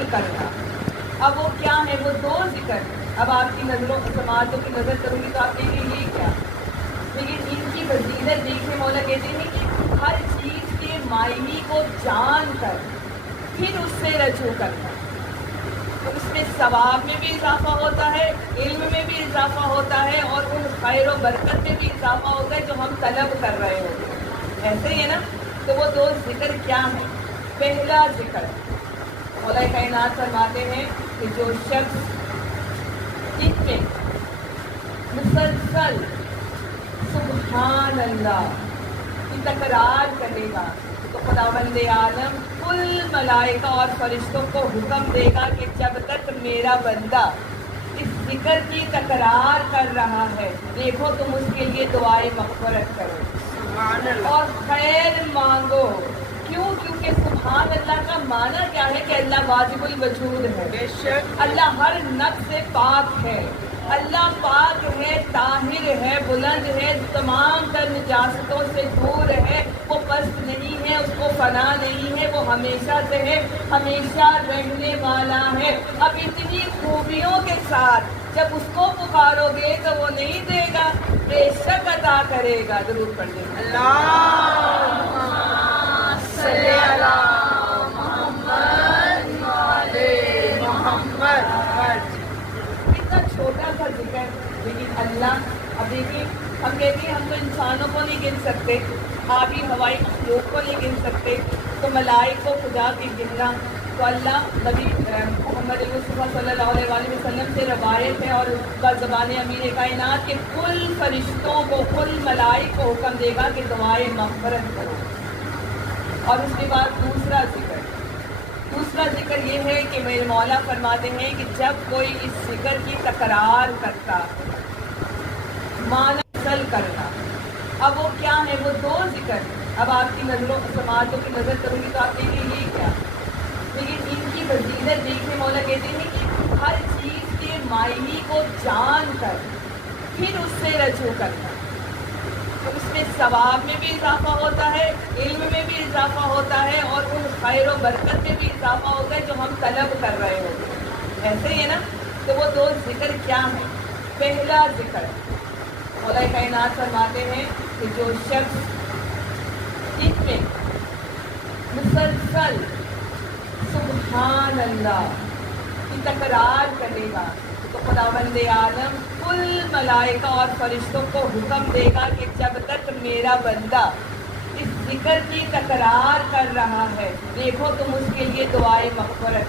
عمل کرنا. اب وہ کیا ہے؟ وہ دو ذکر. اب آپ کی نظروں سماعتوں کی نظر کروں گی تو آپ کہیں گے یہ کیا؟ لیکن ان کی فضیلت دیکھیں، مولا کہتے ہیں کہ ہر چیز کے معنی کو جان کر پھر اس سے رجوع کرنا، تو اس میں ثواب میں بھی اضافہ ہوتا ہے، علم میں بھی اضافہ ہوتا ہے، اور ان خیر و برکت میں بھی اضافہ ہوتا ہے جو ہم طلب کر رہے ہوتے ہیں. ایسے ہی ہے نا؟ تو وہ دو ذکر کیا ہیں؟ پہلا ذکر مولا کائنات فرماتے ہیں کہ جو شخص دن میں مسلسل سبحان اللہ کی تکرار کرے گا تو خداوند عالم کل ملائکہ اور فرشتوں کو حکم دے گا کہ جب تک میرا بندہ اس ذکر کی تکرار کر رہا ہے، دیکھو تم اس کے لیے دعائے مغفرت کرو اور خیر مانگو. کیوں؟ کیونکہ سبحان اللہ کا معنی کیا ہے کہ اللہ واجب الوجود ہے، اللہ ہر نفس سے پاک ہے، اللہ پاک ہے، طاہر ہے، بلند ہے، تمام تر نجاستوں سے دور ہے، وہ پست نہیں ہے، اس کو فنا نہیں ہے، وہ ہمیشہ سے ہے، ہمیشہ رہنے والا ہے. اب اتنی خوبیوں کے ساتھ جب اس کو پکارو گے تو وہ نہیں دے گا، بے شک عطا کرے گا. ضرور پڑھ دیں اللہ صلی علی محمد وعلی محمد. اتنا چھوٹا سا ذکر لیکن اللہ. اب دیکھیے ہم کہتے ہیں ہم تو انسانوں کو نہیں گن سکتے، آبی ہوائی مخلوق کو نہیں گن سکتے، تو ملائک کو خدا کی گننا. تو اللہ نبی محمد مصطفیٰ صلی اللہ علیہ وآلہ وسلم سے روایت ہے اور اس کا زبان امیر کائنات کے کل فرشتوں کو، کل ملائک کو حکم دے گا کہ دعائے مغفرت کرو. اور اس کے بعد دوسرا ذکر یہ ہے کہ میرے مولا فرماتے ہیں کہ جب کوئی اس ذکر کی تکرار کرتا، معنی اصل کرنا. اب وہ کیا ہے؟ وہ دو ذکر. اب آپ کی نظروں سماعتوں کی نظر کروں گی تو آپ کہیں گے یہ کیا؟ لیکن ان کی فضیلت دیکھیں، مولا کہتے ہیں کہ ہر چیز کے معنی کو جان کر پھر اس سے رجوع کرنا، تو اس میں ثواب میں بھی اضافہ ہوتا ہے، علم میں بھی اضافہ ہوتا ہے، اور ان خیر و برکت میں بھی اضافہ ہوتا ہے جو ہم طلب کر رہے ہوتے ہیں. ایسے ہی ہے نا؟ تو وہ دو ذکر کیا ہیں؟ پہلا ذکر مولا کائنات فرماتے ہیں کہ جو شخص دن میں مسلسل سبحان اللہ کی تکرار کرے گا تو خداوند عالم کل ملائکہ اور فرشتوں کو حکم دے گا کہ جب تک میرا بندہ اس ذکر کی تکرار کر رہا ہے، دیکھو تم اس کے لیے دعائے مغفرت